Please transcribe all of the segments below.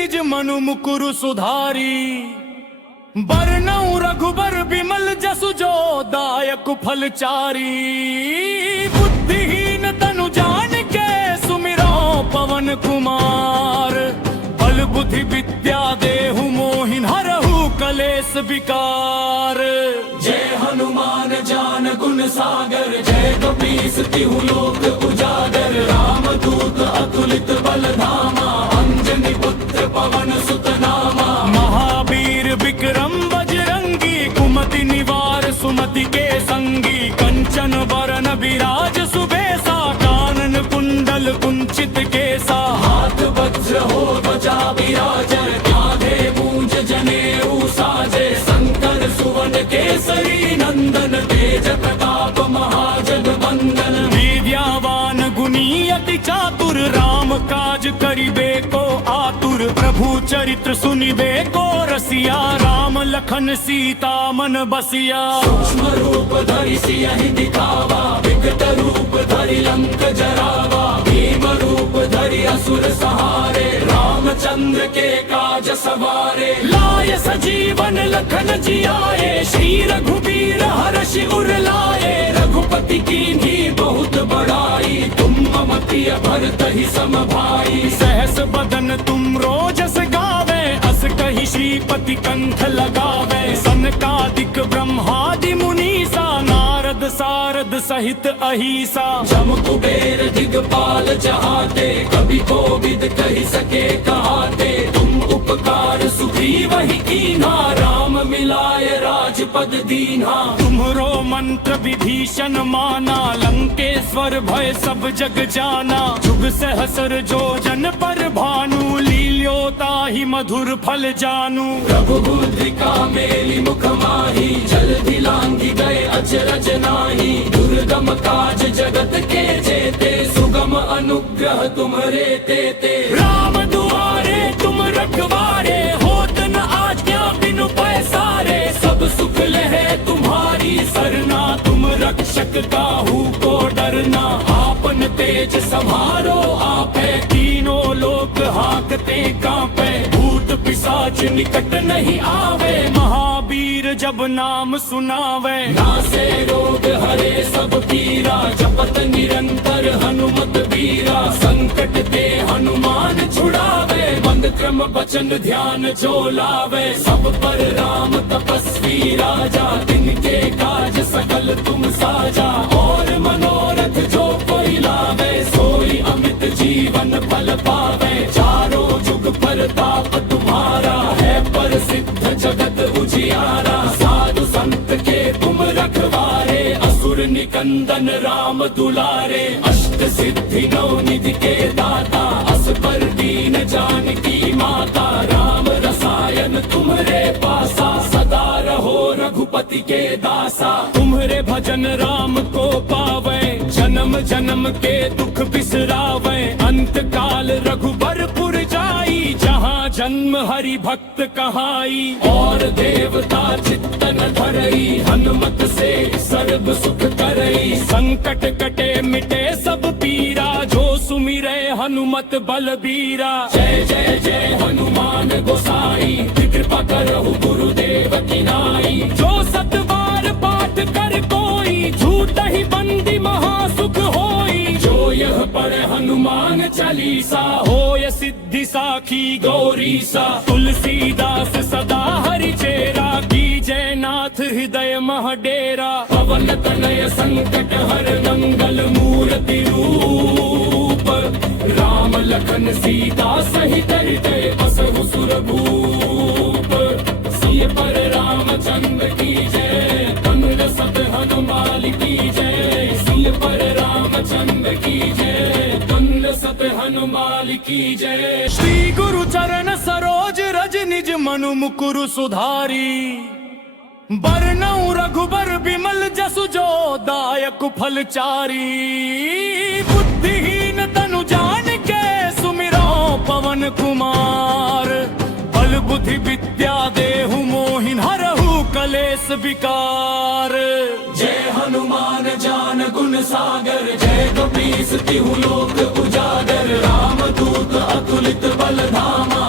निज मनु मुकुरु सुधारी। बरनऊ रघुबर बिमल जसु जो दायक फलचारी। बुद्धिहीन तनु जान के सुमिरो पवन कुमार। बल बुद्धि विद्या देहु मोहिन हरहु कलेस विकार। जय हनुमान ज्ञान गुण सागर, जय कपीस तिहु लोक उजागर। राम दूत अतुलित बल धामा, अंजनी पुत्र पवन सुत नामा। महावीर विक्रम बजरंगी, कुमति निवार सुमति के संगी। कंचन वरन विराज सुबेसा, कानन कुंडल कुंचित केसा। हाथ वज्र हो ध्वजा विराजर, कांधे मूंज जनेऊ साजे। शंकर सुवन केसरी नंदन, तेज प्रताप महाजगवंदन। विद्यावान गुणी अति चातुर, राम काज करिबे को आतुर। प्रभु चरित्र सुनिबे को रसिया, राम लखन सीता मन बसिया। सूक्ष्म रूप धरि सियहि दिखावा, विकट रूप धरि लंक जरावा। भीम रूप धरि असुर सहारे, रामचंद्र के काज सवारे। लाय सजीवन लखन जियाए, श्री रघुबीर हर्षि उर लाए। रघुपति कीन्ही बहुत बड़ाई, तुम मम प्रिय भरतहि सम भाई। सहस बदन तुम रोजस गावे, अस कहि श्रीपति कंठ लगावे। सनकादिक ब्रह्मादि मुनीसा, नारद सारद सहित अहिसा। जम कुबेर दिगपाल जहाते, कभी कोविद कहि सके कहाते। तुम उपकार सुग्रीवहि कीन्हा, राम मिलाय राजपद दीन्हा। तुम्हरो मंत्र विभीषण माना, लंकेश्वर भय सब जग जाना। जुग सहस्र जो जन पर भानु, लील्योताहि मधुर फल जानू। रघुबुद्धिका मेलि मुख माही, जल्दी लांघि गए अचरज नाहि। दुर्गम काज जगत के जेते, सुगम अनुग्रह तुम्हरे तेते। राम दुआरे तुम रखवारे, होत न आज्ञा बिनु पैसारे। सब सुख लहे तुम्हारी सरना, तुम रक्षक काहू को डरना। आपन तेज समारो आपे, तीनों लोक हाकते कांपे। भूत पिशाच निकट नहीं आवे, महावीर जब नाम सुनावे। नासे रोग हरे सब पीरा, जपत निरंतर हनुमत बीरा। संकट ते हनुमान छुड़ावे, मंद क्रम वचन ध्यान जो लावे। सब पर राम तपस्वी राजा, तिनके काज सकल तुम साजा। और मनोरथ जो कोई लावे, सोई अमित जीवन फल पावे। चारों जुग परताप तुम्हारा है, प्रसिद्ध जगत उजियारा। साधु संत के तुम रखवारे, असुर निकंदन राम दुलारे। अष्ट सिद्धि नौ निधि के दाता, असबर दीन जानकी माता। राम रसायन तुम्हरे पासा, सदा रहो रघुपति के दासा। तुम्हरे भजन राम को पावे, जन्म जन्म के दुख बिसरावे। अंत काल रघुबरपुर जाई, जहाँ जन्म हरि भक्त कहाई। और देवता चित्तन धरई, हनुमत से सर्व सुख करई। संकट कटे मिटे सब पीरा, जो सुमिरे हनुमत बलबीरा। जय जय जय हनुमान गोसाई, कृपा करहु गुरुदेव की नाई। जो सतबार पाठ कर कोई, झूठ ही बंदी महासुख होई। जो यह पढ़े हनुमान चालीसा, होय सिद्धि साखी गौरीसा। तुलसीदास सदा हरि चेरा, कीजय नाथ हृदय मह डेरा। पवन तनय संकट हर मंगल मूर्ति रूप। राम लखन सीता सहित हृदय बसहु सुरभूप। सिय पर रामचंद्र की जय, तंग सत हनुमान की जय। सिय पर रामचंद्र की जय, तंग सत हनुमान की जय। श्री गुरु चरण सरोज रज निज मनु मुकुरु सुधारी। बरनऊ रघुबर बिमल जसु जो दायक फलचारी। बुद्धिहीन तनु जान के सुमिरो पवन कुमार। बल बुद्धि विद्या देहु मोहिन हरहु कलेस विकार। जय हनुमान ज्ञान गुण सागर, जय कपीस तिहु लोक उजागर। राम दूत अतुलित बल धामा,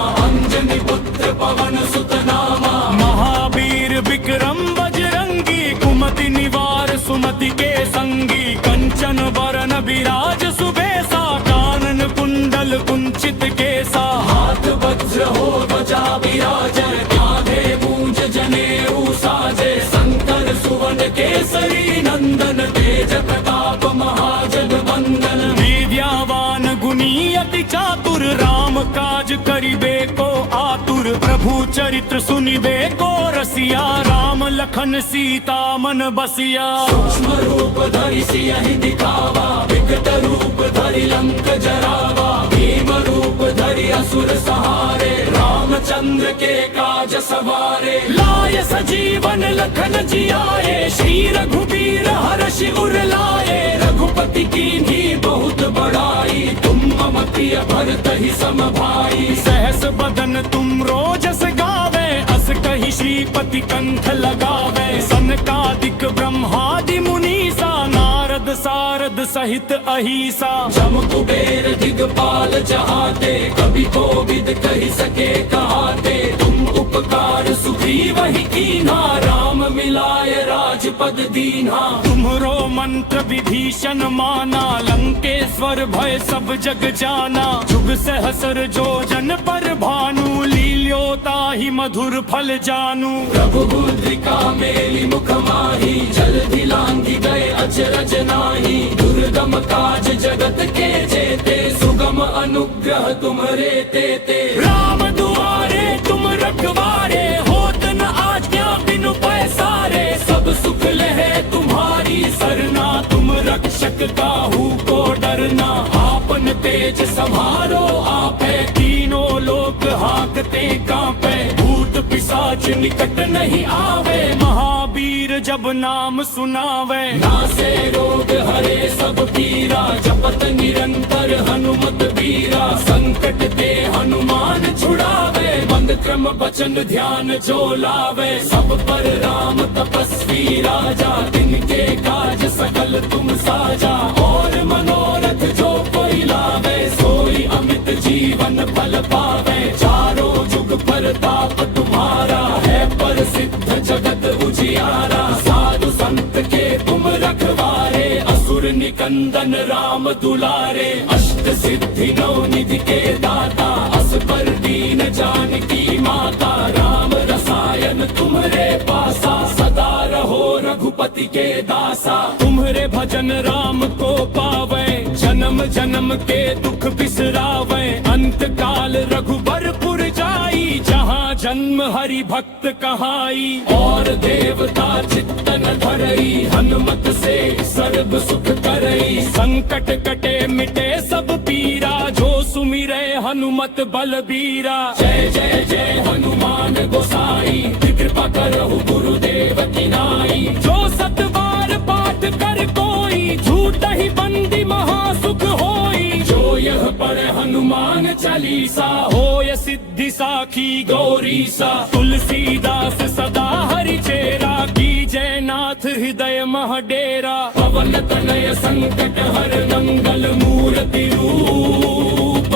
विराज सुबेसा कानन कुंडल कुंचित केसा हाथ वज्र हो ध्वजा विराजे कांधे मूंज जनेऊ साजे शंकर सुवन केसरी नंदन तेज प्रताप महाजन वंदन विद्यावान गुणी अति चातुर राम काज करिबे को आतुर प्रभु चरित्र सुनिबे को रसिया राम लखन सीता मन बसिया सूक्ष्म रूप धरि सियहि दिखावा विकट रूप धरि लंक जरावा भीम रूप धरि असुर सहारे रामचंद्र के काज सवारे लाय सजीवन लखन जियाए श्री रघुबीर हर्षि उर लाए रघुपति कीन्ही बहुत बड़ाई तुम मम प्रिय भरत ही सम भाई सहस बदन तुम रोजस गावे अस कहि श्रीपति कंठ लगावे सनकादिक ब्रह्मादि मुनीसा नारद सारद सहित अहिसा जम कुबेर दिगपाल जहाते कभी कोविद कही सके कहाते तुम उपकार सुग्रीव ही कीन्हा राम मिलाय राजपद दीन्हा तुम्हरो मंत्र विभीषण माना लंकेश्वर भय सब जग जाना जुग सहस्र जो जन पर भानु लील्योता ही मधुर फल जानू प्रभु मुद्रिका मेली मुख माही जल्दी लांघी गए अचरज नाही दुर्गम काज जगत के जेते सुगम अनुग्रह तुम्हारे तेते राम दुआरे तुम रखवारे होत न आज्ञा बिनु पैसारे सब सुख लहे तुम्हारी सरना तुम रक्षक काहू को डरना आपन तेज संभारो आपे तीनों लोक हाकते कांपे भूत पिशाच निकट नहीं आवे महावीर जब नाम सुनावे नासे रोग हरे सब पीरा जपत निरंतर हनुमत बीरा संकट ते हनुमान छुड़ावे मंद क्रम बचन ध्यान जो लावे सब पर राम तपस्वी राजा तिनके काज सकल तुम साजा और मनोरथ जो कोई लावे सोई अमित जीवन फल पावे चारों जुग प्रताप तुम्हारा है प्रसिद्ध जगत उजियारा साधु संत के तुम रखवारे असुर निकंदन राम दुलारे अष्ट सिद्धि नौ निधि के दाता अस पर दीन जानकी माता राम रसायन तुम्हारे पासा सदा रहो रघुपति के दासा तुम्हारे भजन राम को पावे जन्म जन्म के दुख बिसरावे अंत काल रघुबरपुर जाई जहाँ जन्म हरि भक्त कहाई और देवता चित्तन धरई हनुमत से सर्व सुख करई संकट कटे मिटे सब पीरा जो सुमिरे हनुमत बलबीरा जय जय जय हनुमान गोसाई कृपा करहु गुरुदेव की नाई जो सतबार पाठ कर कोई झूठ ही बंदी महासुख होई जो यह पढ़े हनुमान चालीसा होय सिद्धि साखी गौरीसा तुलसीदास सदा हरि चेरा की जयनाथ हृदय महडेरा पवन तनय संकट हर मंगल मूर्ति रूप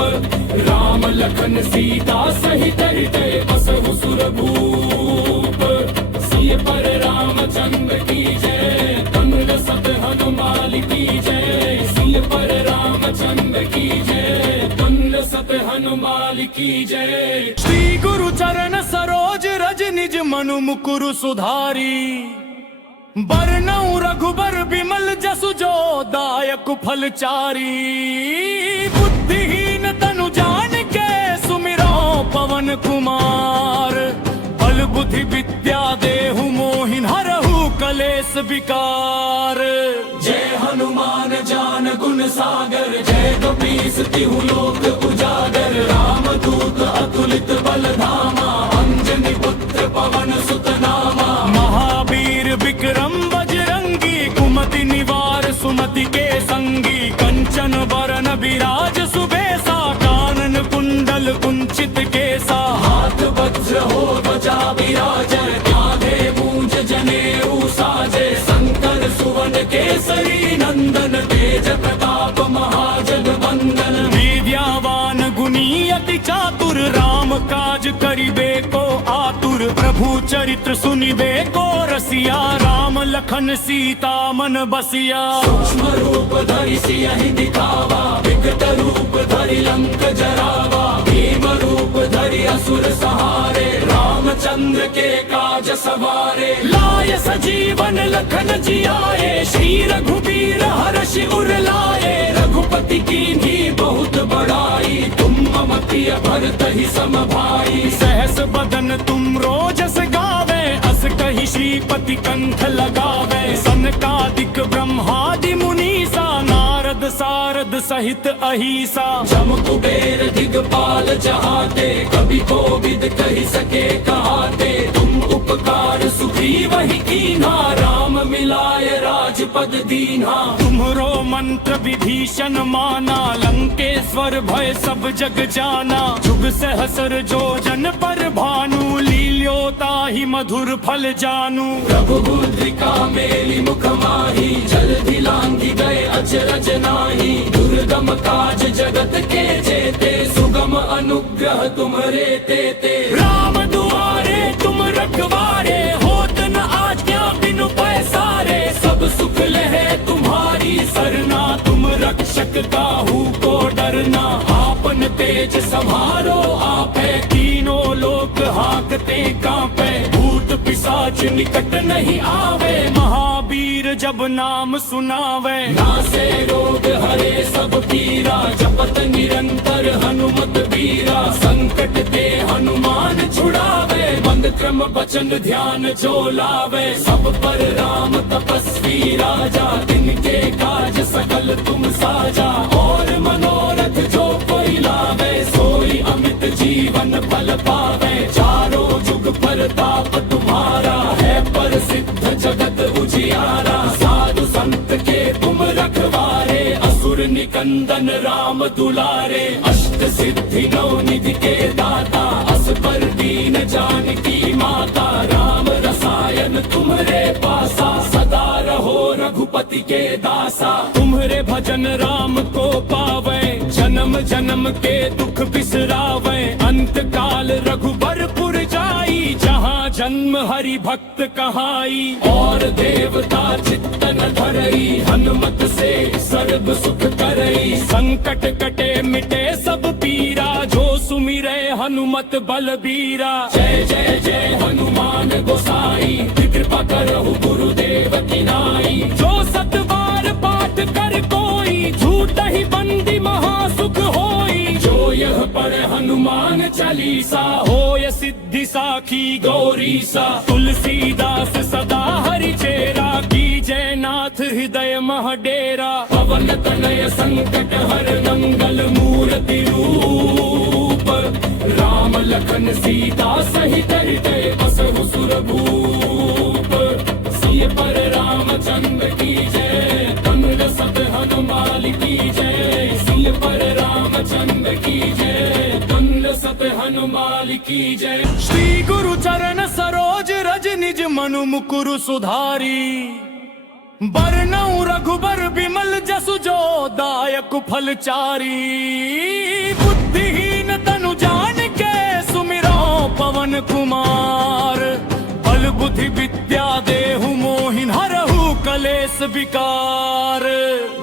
राम लखन सीता सहित हृदय बसहु सुरभूप सिय पर रामचंद्र की जय तनुज सत हनुमान की जय सिय पर रामचंद्र की जय तनुज सत हनुमान की जय श्री गुरु चरण सरोज रज निज मनु मुकुरु सुधारी बरनऊ रघुबर बिमल जसु जो दायक फल चारी बुद्धिहीन तनु जान के सुमिरो पवन कुमार बल बुद्धि विद्या देहु मोहिन हरहु कलेश विकार जय हनुमान ज्ञान गुण सागर जय कपीस तिहु लोक उजागर राम दूत अतुलित बल धामा अंजनी पुत्र पवन सुत नामा महावीर विक्रम बजरंगी कुमति निवार सुमति के संगी कंचन बरन विराज सुबेसा कानन कुंडल कुंचित केसा हाथ वज्र हो ध्वजा विराजे कांधे मूंज जनेऊ साजे शंकर सुवन केसरी नंदन तेज प्रताप महाजन वंदन विद्यावान गुणी अति चातुर राम काज करिबे को आतुर आतुर प्रभु चरित्र सुनिबे को रसिया राम लखन सीता मन बसिया सूक्ष्म रूप धरि सियहि दिखावा विकट रूप धरि लंक जरावा भीम रूप धरि असुर सहारे रामचंद्र के काज सवारे लाय सजीवन लखन जियाए श्री रघुबीर हर्षि उर लाए रघुपति कीन्ही बहुत बड़ाई तुम मम प्रिय भरत ही सम भाई सहस बदन तुम रोजस गावे अस कहि श्रीपति कंठ लगावे सनकादिक ब्रह्मादि मुनीसा नारद सारद सहित अहिसा जम कुबेर दिगपाल जहाते कभी कोविद कही सके कहाते तुम उपकार सुग्रीव ही कीन्हा राम मिलाय राजपद दीन्हा तुम्हरो मंत्र विभीषण माना लंकेश्वर भय सब जग जाना जुग सहस्र जो जन पर भानु लील्योता ही मधुर फल जानू प्रभु मुद्रिका मेली मुख माही जल्दी लांघी गए अचरज नाही दुर्गम काज जगत के जेते सुगम अनुग्रह तुम्हारे तेते राम दुआरे तुम रखवारे होत न आज्ञा बिनु पैसारे सब सुख लहे तुम्हारी सरना तुम रक्षक काहू को डरना आपन तेज संभारो आपे तीनों लोक हाकते कांपे भूत पिशाच निकट नहीं आवे महावीर जब नाम सुनावे नासे रोग हरे सब पीरा जपत निरंतर हनुमत बीरा संकट ते हनुमान छुड़ावे मंद क्रम बचन ध्यान जो लावे सब पर राम तपस्वी राजा तिनके काज सकल तुम साजा और मनोरथ जो कोई लावे सोई अमित जीवन फल पावे चारों जुग प्रताप तुम्हारा है प्रसिद्ध जगत उजियारा साधु संत के तुम रखवारे असुर निकंदन राम दुलारे अष्ट सिद्धि नौ निधि के दाता अस पर दीन जानकी माता राम रसायन तुम्हारे पासा सदा रहो रघुपति के दासा तुम्हारे भजन राम को पावे जन्म जन्म के दुख बिसरावे अंत काल रघुबरपुर जाई जहाँ जन्म हरि भक्त कहाई और देवता चित्तन धरई हनुमत से सर्व सुख करई संकट कटे मिटे सब पीरा जो सुमिरे हनुमत बलबीरा जय जय जय हनुमान गोसाई कृपा करहु गुरुदेव की नाई जो सतबार पाठ कर कोई झूठ ही बंदी महासुख होई जो यह पढ़े हनुमान चालीसा होय सिद्धि साखी गौरीसा तुलसीदास सदा हरि चेरा की जयनाथ हृदय महडेरा पवन तनय संकट हर मंगल मूर्ति रूप राम लखन सीता सहित हृदय बसहु सुरभूप सिय पर रामचंद्र की जय तंग सब हनुमान की जय सिय पर रामचंद्र की जय तंग सब हनुमान की जय श्री गुरु चरण सरोज रज निज मनु मुकुरु सुधारी बरनऊ रघुबर बिमल जसु जो दायक फलचारी बुद्धिहीन तनु जान के सुमिरो पवन कुमार बल बुद्धि विद्या देहु मोहिन हरहु कलेश विकार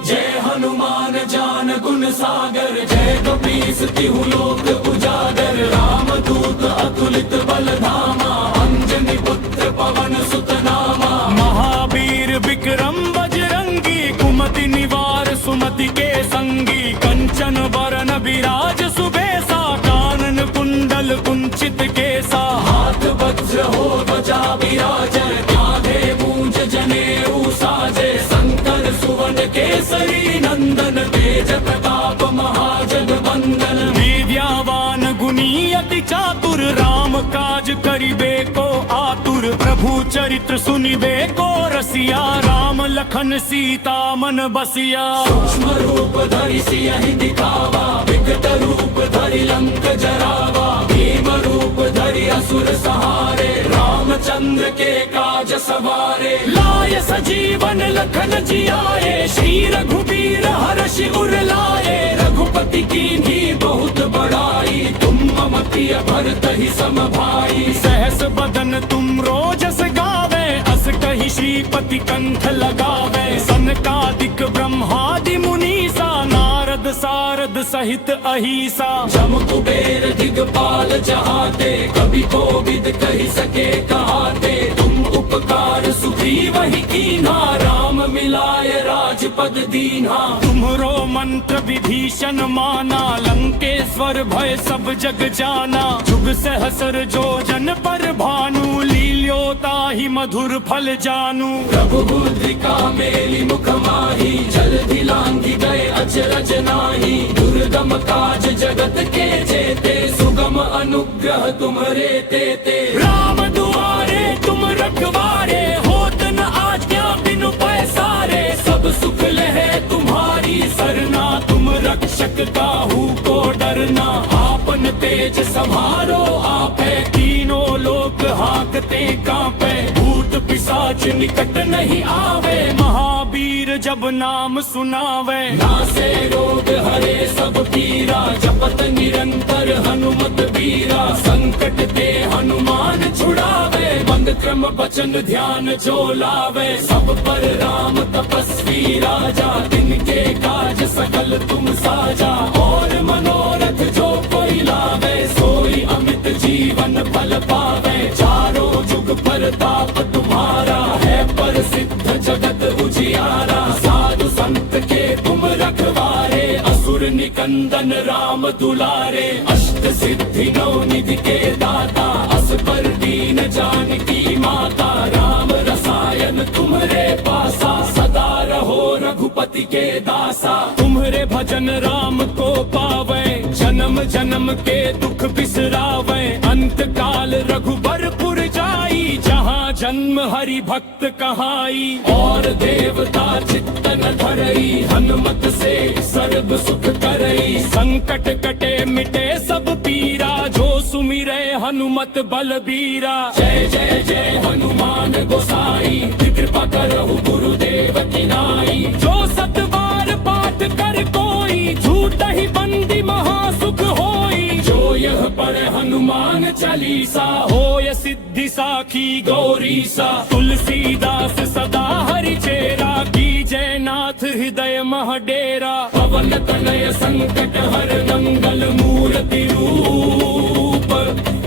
जय हनुमान ज्ञान गुण सागर जय कपीस तिहु लोक उजागर राम दूत अतुलित बल धामा अंजनी पुत्र पवन सुत नामा महावीर विक्रम बजरंगी कुमति निवार सुमति के संगी कंचन वरन विराज सुबेसा कानन कुंडल कुंचित केसा हाथ वज्र हो ध्वजा विराजय कांधे मूंज जनेऊ साजे शंकर सुवन केसरी नंदन तेज प्रताप महाजग वंदन विद्यावान गुणी अति चातुर राम काज करिबे को आतुर प्रभु चरित्र सुनिबे को रसिया राम लखन सीता मन बसिया सूक्ष्म रूप धरि सियहि दिखावा विकट रूप धरि लंक जरावा भीम रूप धरि असुर सहारे रामचंद्र के काज सवारे लाय सजीवन लखन जियाए श्री रघुबीर हर्षि उर लाए रघुपति कीन्ही बहुत बड़ाई तुम मम प्रिय भरत ही सम भाई सहस बदन तुम रोजस गावे, अस कही श्रीपति कंठ लगावे। सनकादिक ब्रह्मादि मुनीसा, नारद सारद सहित अहिसा। जम कुबेर दिगपाल जहाते, कभी कोविद कही सके कहाते। तुम उपकार सुग्रीव ही कीन्हा, राम मिलाए राजपद दीन्हा। तुम्हरो मंत्र विभीषण माना, लंकेश्वर भय सब जग जाना। जुग सहस्र जो जन पर भानु, लील्योता ही मधुर फल जानू। प्रभुद्रिका मेली मुख माही, जल्दी लांघी गए अचरज नाही। दुर्गम काज जगत के जेते, सुगम अनुग्रह तुम्हरे तेते। राम दुआरे तुम रखवारे, होत न आज्ञा बिनु पैसारे। सब सुख लहे तुम्हारी सरना, तुम रक्षक काहू को डरना। आपन तेज समारो आपे, तीनों लोक हाकते कांपे। भूत पिशाच निकट नहीं आवे, महावीर जब नाम सुनावे। नासे रोग हरे सब पीरा, जपत निरंतर हनुमत बीरा। संकट ते हनुमान छुड़ावे, बंद क्रम बचन ध्यान जो लावे। सब पर राम तपस्वी राजा, तिनके काज सकल तुम साजा। और मनोरथ जो कोई लावे, सोई अमित जीवन फल पावे। चारों जुग परताप तुम्हारा है, प्रसिद्ध जगत उजियारा। साधु संत के तुम रखवारे, असुर निकंदन राम दुलारे। अष्ट सिद्धि नौ निधि के दाता, अस पर दीन जानकी माता। राम रसायन तुम्हरे पासा, सदा रहो रघुपति के दासा। तुम्हरे भजन राम को पावे, जन्म जन्म के दुख बिसरावे। अंत काल रघुबरपुर जाई, जहाँ जन्म हरि भक्त कहाई। और देवता चित्तन धरई, हनुमत से सर्व सुख करई। संकट कटे मिटे सब पीरा, जो सुमिरे हनुमत बलबीरा। जय जय जय हनुमान गोसाई, कृपा करहु गुरुदेव की नाई। जो सतबार पाठ कर कोई, झूठ ही बंदी महासुख होई। जो यह पर हनुमान चालीसा, होय सिद्धि साखी गौरीसा। तुलसीदास सदा हरि चेरा, कीजय नाथ हृदय मह डेरा। पवन तनय संकट हर मंगल मूर्ति रूप।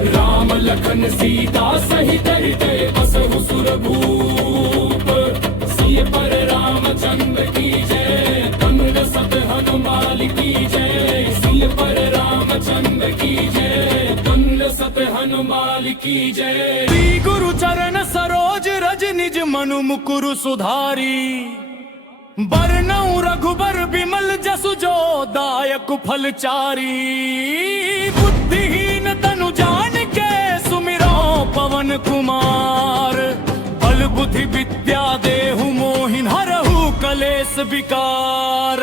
राम लखन सीता सहित हृदय बसहु सुरभूप। सिय पर रामचंद्र की जय, तंग सत हनुमान की जय। सिय पर रामचंद्र की जय, तंग सत हनुमान की जय। श्री गुरु चरण सरोज रज निज मनु मुकुरु सुधारी। बरनउँ रघुबर बिमल जसु, जो दायक फल चारी। बुद्धिहीन तनु जान के, सुमिरो पवन कुमार। बल बुद्धि विद्या देहु मोहिन, हरहु कलेस विकार।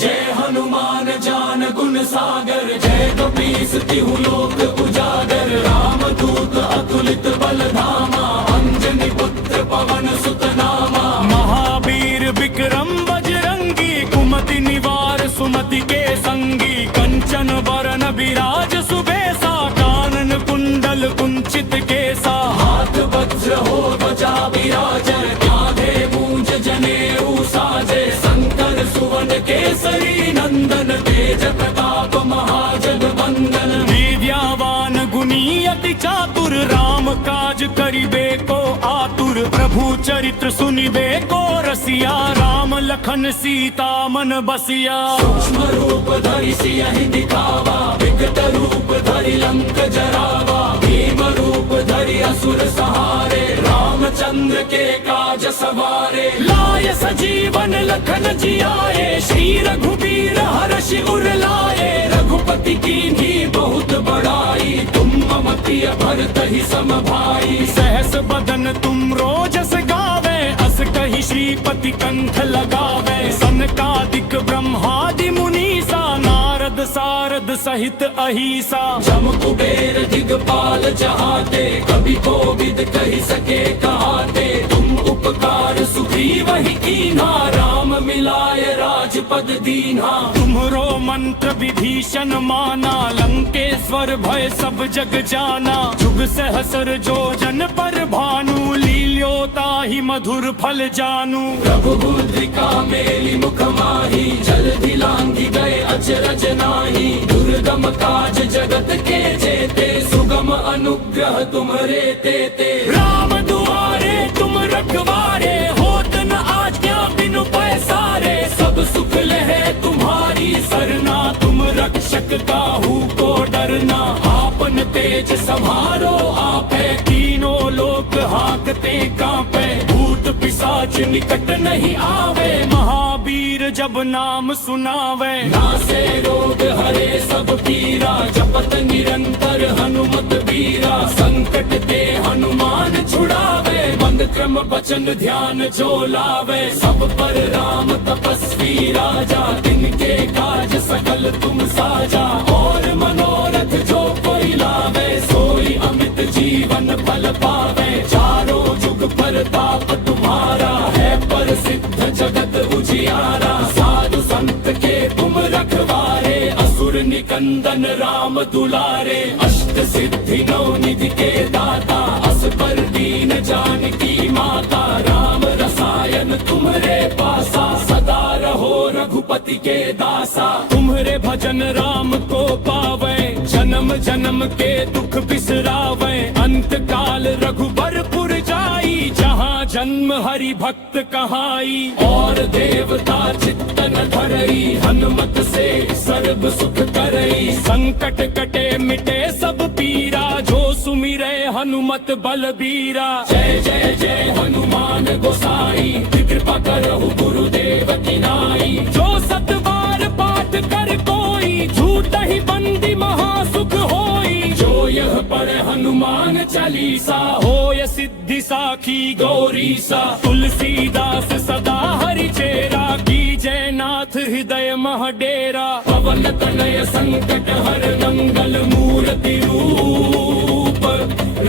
जय हनुमान ज्ञान गुण सागर, जय कपीस तिहु लोक उजागर। राम दूत अतुलित बल धामा, अंजनी पुत्र पवन सुत नामा। महावीर विक्रम बजरंगी, कुमति निवार सुमति के संगी। कंचन बरन विराज सुबेसा, कानन कुंडल कुंचित केसा। हाथ वज्र हो ध्वजा विराजय, कांधे मूंज जनेऊ साजे। शंकर सुवन केसरी नंदन, तेज प्रताप महाजगवंदन। विद्यावान गुणी अति चातुर, राम काज करिबे को आतुर। प्रभु चरित्र सुनिबे को रसिया, राम लखन सीता मन बसिया। सूक्ष्म रूप धरि सियहि दिखावा, विकट रूप धरि लंक जरावा। भीम रूप धरि असुर सहारे, रामचंद्र के काज सवारे। लाय सजीवन लखन जियाए, श्री रघुबीर हर्षि उर लाए। रघुपति कीन्ही बहुत बड़ाई, तुम मम प्रिय भरत ही सम भाई। सहस बदन तुम रोजस गावे, अस कही श्रीपति कंठ लगावे। सनकादिक ब्रह्मादि मुनीसा, नारद सारद सहित अहिसा। जम कुबेर दिगपाल जहाते, कभी कोविद कही सके कहाते। तुम उपकार सुग्रीव ही कीन्हा, राम मिलाए राजपद दीन्हा। तुम्हरो मन मंत्र विभीषण माना, लंकेश्वर भय सब जग जाना। जुग सहस्र जो जन पर भानु, लील्योता ही मधुर फल जानू। प्रभु मुद्रिका मेली मुख माही, जल्दी लांघी गए अचरज नाही। दुर्गम काज जगत के जेते, सुगम अनुग्रह तुम्हारे तेते। राम दुआरे तुम रखवारे, होत न आज्ञा बिनु पैसारे। सब सुख लहे तुम्हारी सरना, तुम रक्षक काहू को डरना। आपन तेज समारो आपे, तीनों लोक हाकते कांपे। भूत पिशाच निकट नहीं आवे, महावीर जब नाम सुनावे। नासे रोग हरे सब पीरा, जपत निरंतर हनुमत बीरा। संकट ते हनुमान छुड़ावे, मंद क्रम वचन ध्यान जो लावे। सब पर राम तपस्वी राजा, तिनके काज सकल तुम साजा। और मनोरथ जो कोई लावे, सोई अमित जीवन फल पावे। चारों जुग प्रताप तुम्हारा है, प्रसिद्ध जगत उजियारा। साधु संत के तुम रखवारे, असुर निकंदन राम दुलारे। अष्ट सिद्धि नौ निधि के दाता, अस पर दीन जानकी माता। राम रसायन तुम्हारे पासा, सदा रहो रघुपति के दासा। तुम्हारे भजन राम को पावे, जन्म जन्म के दुख बिसरावे। अंत काल रघुबरपुर जाई, जहाँ जन्म हरि भक्त कहाई। और देवता चित्तन धरई, हनुमत से सर्व सुख करई। संकट कटे मिटे सब पीरा, जो सुमिरे हनुमत बलबीरा। जय जय जय हनुमान गोसाई, कृपा करहु गुरुदेव की नाई। जो सतबार पाठ कर कोई, झूठ ही बंदी महासुख होई। जो यह पढ़े हनुमान चालीसा, होय सिद्धि साखी गौरीसा। तुलसीदास सदा हरि चेरा, की जय नाथ हृदय महडेरा। पवन तनय संकट हर मंगल मूर्ति रूप।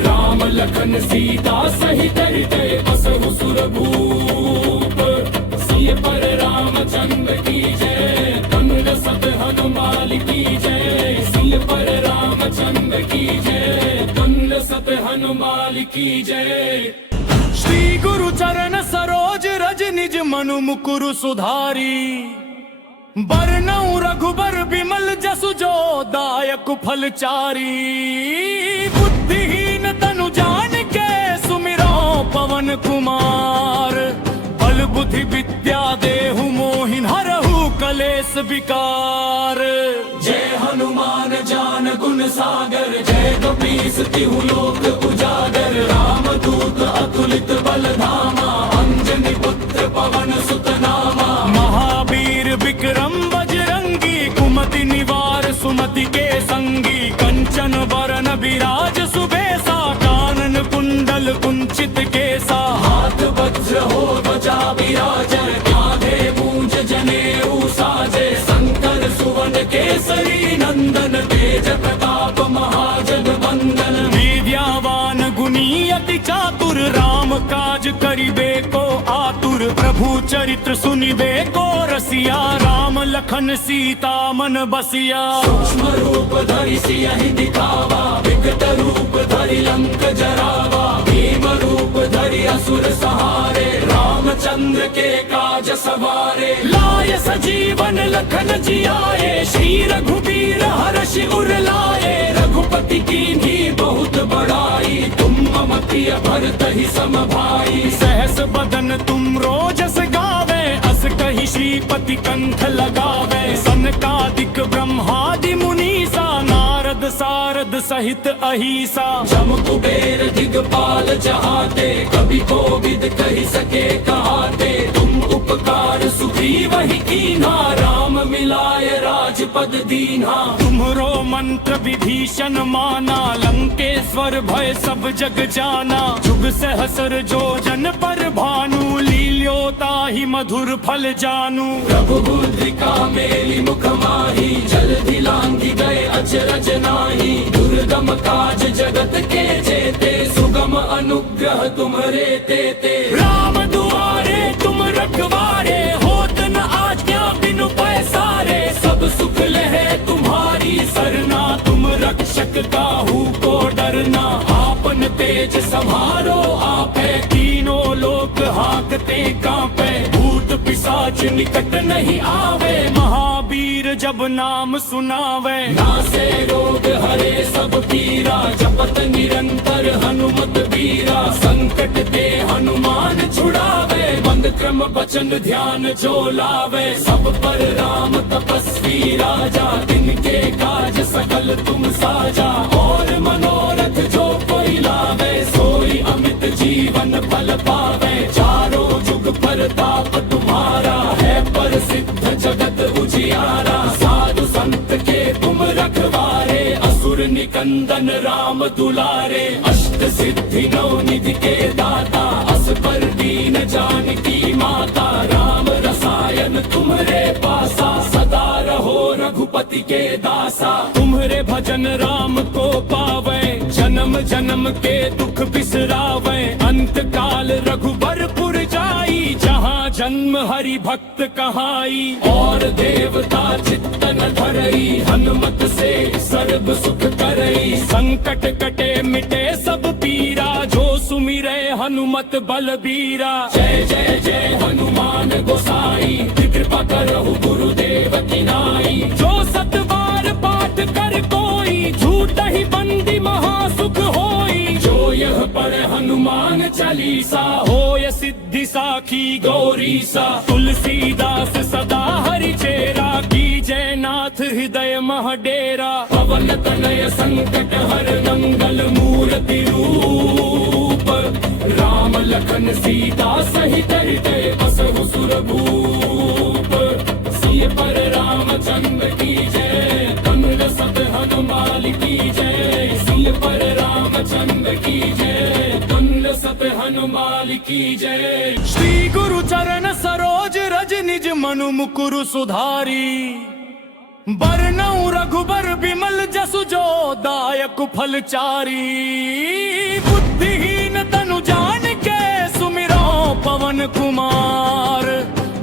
राम लखन सीता सहित हृदय बसहु सुरभूप। सिय पर रामचंद्र की जय, तंग सब हनुमान की जय। सिय पर रामचंद्र की जय, तंग सब हनुमान की जय। श्री गुरु चरण सरोज रज, निज मनु मुकुरु सुधारी। बरनउँ रघुबर बिमल जसु, जो दायक फल चारी। बुद्धिहीन तनु जान के, सुमिरो पवन कुमार। बल बुद्धि विद्या देहु मोहिन, हरहु कलेस विकार। जय हनुमान ज्ञान गुण सागर, जय कपीस तिहु लोक उजागर। राम दूत अतुलित बल धामा, अंजनी पुत्र पवन सुत नामा। महावीर विक्रम बजरंगी, कुमति निवार सुमति के संगी। कंचन वरन विराज सुबेसा, कानन कुंडल कुंचित केसा। हाथ वज्र हो ध्वजा विराजय, कांधे मूंज जनेऊ साजे। शंकर सुवन केसरी नंदन, तेज प्रताप महाजगवंदन। विद्यावान गुणी अति चातुर, राम काज करिबे को आतुर। प्रभु चरित्र सुनिबे को रसिया, राम लखन सीता मन बसिया। सूक्ष्म रूप धरि सियहि दिखावा, विकट रूप धरि लंक जरावा। भीम रूप धरि असुर सहारे, रामचंद्र के काज सवारे। लाय सजीवन लखन जियाए, श्री रघुबीर हर्षि उर लाए। रघुपति कीन्ही बहुत बड़ाई, तुम मम प्रिय भरत ही सम भाई। सहस बदन तुम रोजस गावे, अस कहि श्रीपति कंठ लगावे। सनकादिक ब्रह्मादि मुनीसा, नारद सारद सहित अहिसा। जम कुबेर दिगपाल जहाते, कभी कोविद कहि सके कहाते। तुम उपकार सुग्रीव ही कीन्हा, राम मिलाय राजपद दीन्हा। तुम्हरो मंत्र विभीषण माना, लंकेश्वर भय सब जग जाना। जुग सहस्र जो जन पर भानु, लील्योता ही मधुर फल जानू। प्रभु मुद्रिका मेली मुख माही, जल्दी लांघी गए अचरज नाही। दुर्गम काज जगत के जेते, सुगम अनुग्रह तुम्हारे तेते। राम दुआरे तुम रखवारे, होत न आज्ञा बिनु पैसारे। सब सब सुख लहे तुम्हारी सरना, तुम रक्षक काहू को डरना। आपन तेज संभारो आप है, तीनों लोक हाकते कांपे। भूत पिशाच निकट नहीं आवे, महावीर जब नाम सुनावे। नासे रोग हरे सब पीरा, जपत निरंतर हनुमत वीरा। संकट ते हनुमान छुड़ावे, मंद क्रम वचन ध्यान जो लावे। सब पर राम तपस्वी राजा, तिनके काज सकल तुम साजा। और मनोरथ जो कोई लावे, सोई अमित जीवन फल पावे। चारों जुग प्रताप तुम्हारा है, प्रसिद्ध जगत उजियारा। साधु संत के तुम रखवारे, असुर निकंदन राम दुलारे। अष्ट सिद्धि नौ निधि के दाता, अस पर दीन जानकी माता। राम रसायन तुम्हरे पासा, सदा रहो रघुपति के दासा। तुम्हरे भजन राम को पावे, जन्म जन्म के दुख बिसरावे। अंत काल रघुबरपुर जाई, जहाँ जन्म हरि भक्त कहाई। और देवता चित्तन धरई, हनुमत से सर्व सुख करई। संकट कटे मिटे सब पीरा, जो सुमिरे हनुमत बलबीरा। जय जय जय हनुमान गोसाई, कृपा करहु गुरुदेव की नाई। जो सतबार पाठ कर कोई, झूठ ही बंदी महासुख होई। जो यह पर हनुमान चालीसा, होय सिद्धि साखी गौरीसा। तुलसीदास सदा हरि चेरा, कीजय नाथ हृदय मह डेरा। पवन तनय संकट हर मंगल मूर्ति रूप। राम लखन सीता सहित हृदय बसहु सुरभूप। सिय पर रामचंद्र की जय, कंग सत हनुमान की जय। सिय पर रामचंद्र की जय, कंग सत हनुमान की जय। श्री गुरु चरण सरोज रज निज मनु मुकुरु सुधारी। बरनउँ रघुबर बिमल जसु जो, दायक फलचारी। बुद्धिहीन तनु जान के, सुमिरो पवन कुमार।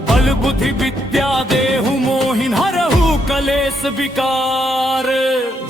बल बुद्धि विद्या देहु मोहिन, हरहु कलेस विकार।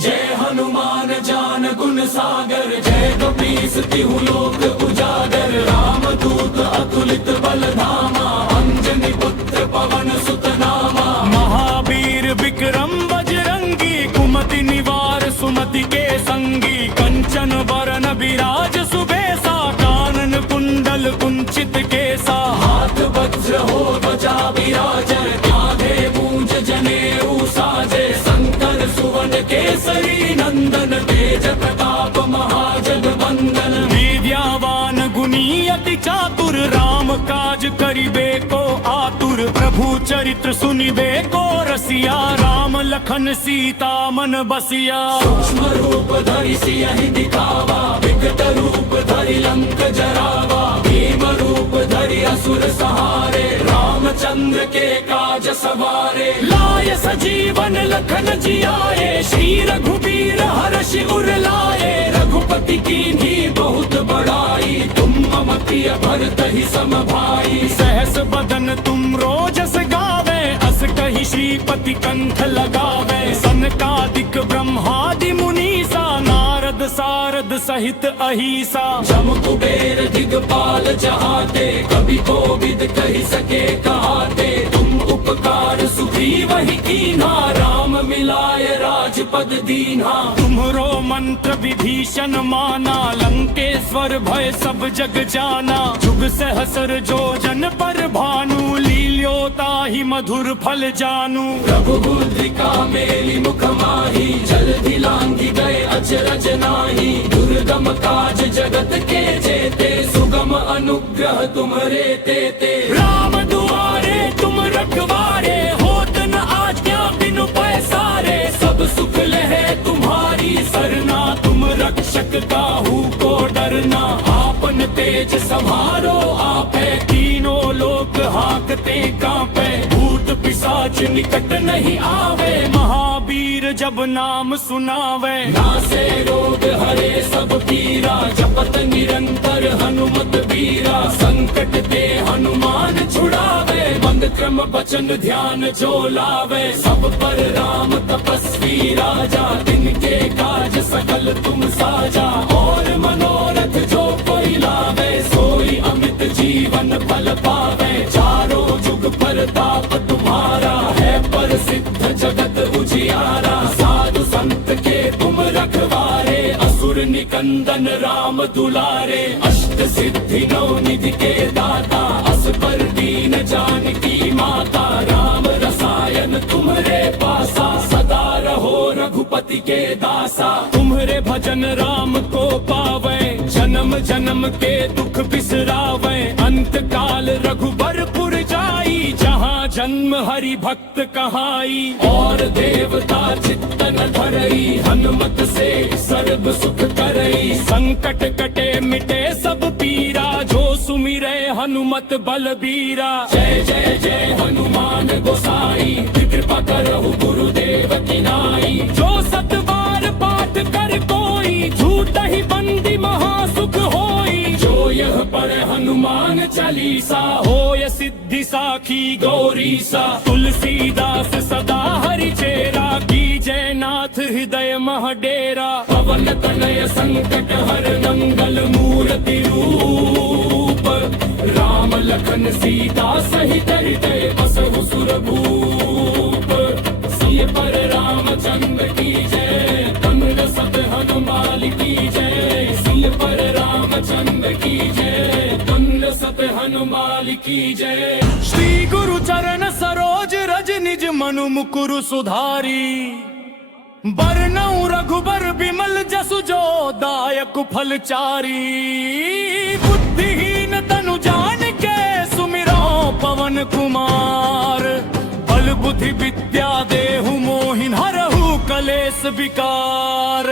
जय हनुमान ज्ञान गुण सागर, जय कपीस तिहु लोक उजागर। राम दूत अतुलित बल धामा, अंजनी पुत्र पवन सुत नामा। महावीर विक्रम बजरंगी, कुमति निवार सुमति के संगी। कंचन वरन विराज सुबेसा, कानन कुंडल कुंचित केसा। हाथ वज्र हो ध्वजा विराजय, कांधे मूंज जनेऊ साजे। शंकर सुवन केसरी नंदन, तेज प्रताप महाजगवंदन। विद्यावान गुणी अति चातुर, राम काज करिबे को आतुर। प्रभु चरित्र सुनिबे को रसिया, राम लखन सीता मन बसिया। सूक्ष्म रूप धरि सियहि दिखावा, विकट रूप धरि लंक जरावा। भीम रूप धरि असुर सहारे, रामचंद्र के काज सवारे। लाय सजीवन लखन जियाए, श्री रघुबीर हर्षि उर लाए। रघुपति कीन्ही बहुत बड़ाई, तुम मम प्रिय भरतहि सम भाई। सहस बदन तुम रोजस गावे, अस कहि श्रीपति कंठ लगावे। सनकादिक ब्रह्मादि मुनीसा, नारद सारद सहित अहिसा। जम कुबेर दिगपाल जहाते, कवि कोविद कहि सके कहाते। तुम उपकार सुग्रीवहि कीन्हा, राम मिलाय राजपद दीन्हा। तुम्हरो मंत्र विभीषण माना, लंकेश्वर भय सब जग जाना। जुग सहस्र जो जन पर भानु, लील्योताहि मधुर फल जानू। रघुबुद्धिका मेलि मुख माही, जल्दी लांघि गए अचरज नाही। दुर्गम काज जगत के जेते, सुगम अनुग्रह तुम्हरे तेते। राम दुआरे तुम रखवारे, होत न आज्ञा बिनु पैसारे। सब सुख लहे तुम्हारी सरना, तुम रक्षक काहू को डरना। आपन तेज संभारो आप है, तीनों लोक हाकते कांपे। भूत पिशाच निकट नहीं आवे, महावीर महावीर जब नाम सुनावे, नासे रोग हरे सब पीरा, जपत निरंतर हनुमत बीरा। संकट ते हनुमान छुड़ावे, बंद क्रम बचन ध्यान जो लावे। सब पर राम तपस्वी राजा, तिनके काज सकल तुम साजा। और मनोरथ जो कोई लावे, सोई अमित जीवन फल पावे। चारों जुग परताप तुम्हारा है, पर सिद्ध जगत उजियारा। साधु संत के तुम रखवारे, असुर निकंदन राम दुलारे। अष्ट सिद्धि नौ निधि के दाता, अस पर दीन जानकी माता। राम रसायन तुम्हरे पासा, सदा रहो रघुपति के दासा। तुम्हारे भजन राम को पावे, जन्म जन्म के दुख बिसरावे। अंत काल रघुबरपुर जाई, जहाँ जन्म हरि भक्त कहाई। और देवता चित्तन धरई, हनुमत से सर्व सुख करई। संकट कटे मिटे सब पीरा, जो सुमिरे हनुमत बलबीरा। जय जय जय हनुमान गोसाई, कृपा करहु गुरुदेव की नाई। जो सतबार पाठ कर कोई, झूठ ही बंदी महासुख होई। जो यह पर हनुमान चालीसा, होय सिद्धि साखी गौरीसा। तुलसीदास सदा हरि चेरा, कीजय नाथ हृदय मह डेरा। पवन तनय संकट हर मंगल मूर्ति रूप। राम लखन सीता सहित हृदय बसहु सुरभूप। सिय पर रामचंद्र की जय, तंग सत हनुमान की जय। सिय पर रामचंद्र की जय, तंग सत हनुमान की जय। श्री गुरु चरण सरोज रज निज मनु मुकुरु सुधारी। बरनउँ रघुबर बिमल जसु जो, दायक फलचारी। बुद्धिहीन तनु जानिके, सुमिरो पवन कुमार। बल बुद्धि विद्या देहु मोहिन, हरहु कलेस विकार।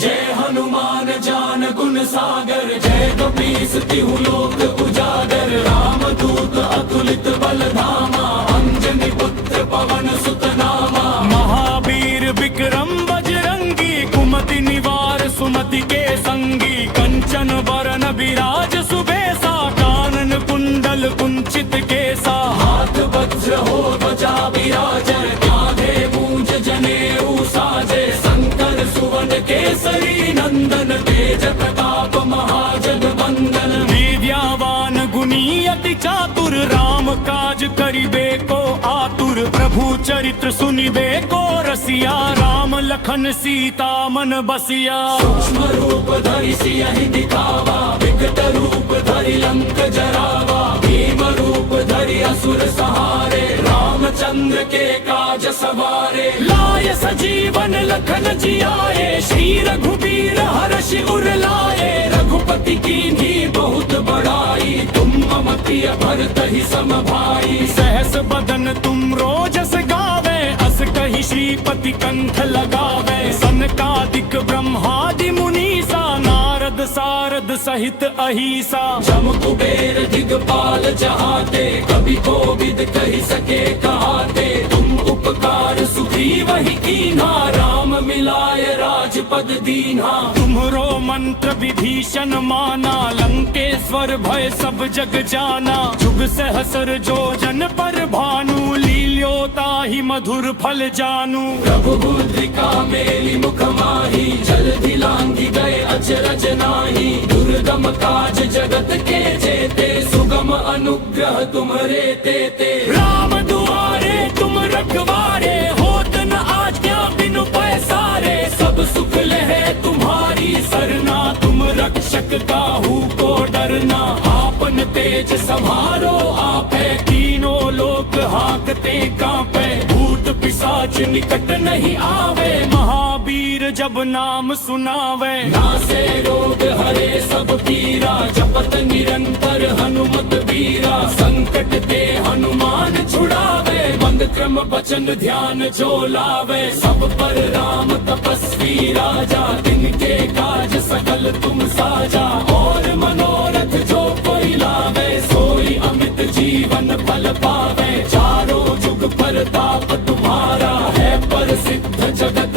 जय हनुमान ज्ञान गुण सागर, जय कपीस तिहु लोक उजागर। राम दूत अतुलित बल धामा, अंजनी पुत्र पवन सुत नामा। महावीर विक्रम बजरंगी, कुमति निवार सुमति के संगी। कंचन वरन विराज सुबेसा, कानन कुंडल कुंचित केसा। हाथ वज्र हो ध्वजा विराजय, कांधे मूंज जनेऊ साजे। शंकर सुवन केसरी नंदन, तेज प्रताप महाजगवंदन। विद्यावान गुणी अति चातुर, राम काज करिबे को आतुर। प्रभु चरित्र सुनिबे को रसिया, राम लखन सीता मन बसिया। सूक्ष्म रूप धरि सियहि दिखावा, विकट रूप धरि लंक जरावा। भीम रूप धरि असुर सहारे, रामचंद्र के काज सवारे। लाय सजीवन लखन जियाए, श्री रघुबीर हर्षि उर लाए। रघुपति कीन्ही बहुत बड़ाई, तुम मम प्रिय भरत ही सम भाई। सहस बदन तुम रोजस गावे, अस कहि श्रीपति कंठ लगावे। सनकादिक ब्रह्मादि मुनीसा, नारद सारद सहित अहिसा। जम कुबेर दिगपाल जहाते, कभी कोविद कहि सके कहाते। तुम उपकार सुग्रीव ही कीन्हा, राम मिलाय राजपद दीन्हा। तुम्हरो मंत्र विभीषण माना, लंकेश्वर भय सब जग जाना। जुग सहस्र जो जन पर भानु, लील्योता ही मधुर फल जानू। प्रभु मुद्रिका मेली मुख माही, जल्दी लांघि गए अचरज नाही। दुर्गम काज जगत के जेते, सुगम अनुग्रह तुम्हरे तेते। राम दुआरे तुम रखवारे, होत न आज्ञा बिनु पैसारे। सब सुख लहे तुम्हारी सरना, तुम रक्षक काहू को डरना। आपन तेज समारो आपे, तीनों लोक हाकते कांपे। भूत पिशाच निकट नहीं आवे, महावीर जब नाम सुनावे। नासे रोग हरे सब पीरा, जपत निरंतर हनुमत बीरा। संकट ते हनुमान छुड़ावे, बंद क्रम बचन ध्यान जो लावे। सब पर राम तपस्वी राजा, तिनके काज सकल तुम साजा। और मनोरथ जो कोई लावे, सोई अमित जीवन फल पावे। चारों जुग परताप तुम्हारा है, पर सिद्ध जगत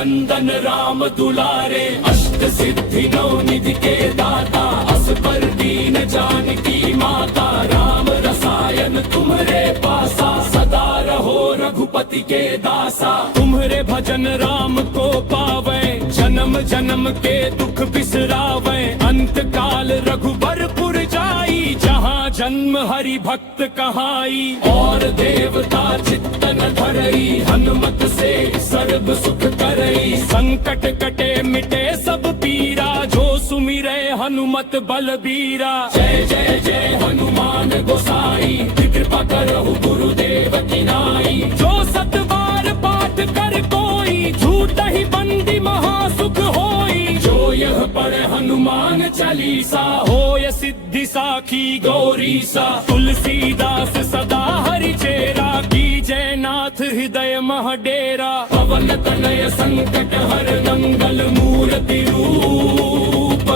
निकंदन राम दुलारे, अष्ट सिद्धि नौ निधि के दाता, अस पर दीन जानकी माता, राम रसायन तुम्हारे पासा, सदा रहो रघुपति के दासा। तुम्हारे भजन राम को पावे, जन्म जन्म के दुख बिसरावे, अंत काल रघुबरपुर जाई, जहाँ जन्म हरि भक्त कहाई। और देवता चित्तन धरई, हनुमत से सर्व सुख करई, संकट कटे मिटे सब पीरा, जो सुमिरे हनुमत बलबीरा। जय जय जय हनुमान गोसाई, कृपा करहु गुरुदेव की नाई। जो सतबार पाठ कर कोई, झूठ ही बंदी महासुख होई। जो यह पढ़े हनुमान चालीसा, होय सिद्धि साखी गौरीसा। तुलसीदास सदा हरि चेरा, कीजय नाथ हृदय मह डेरा। पवन तनय संकट हर मंगल मूर्ति रूप,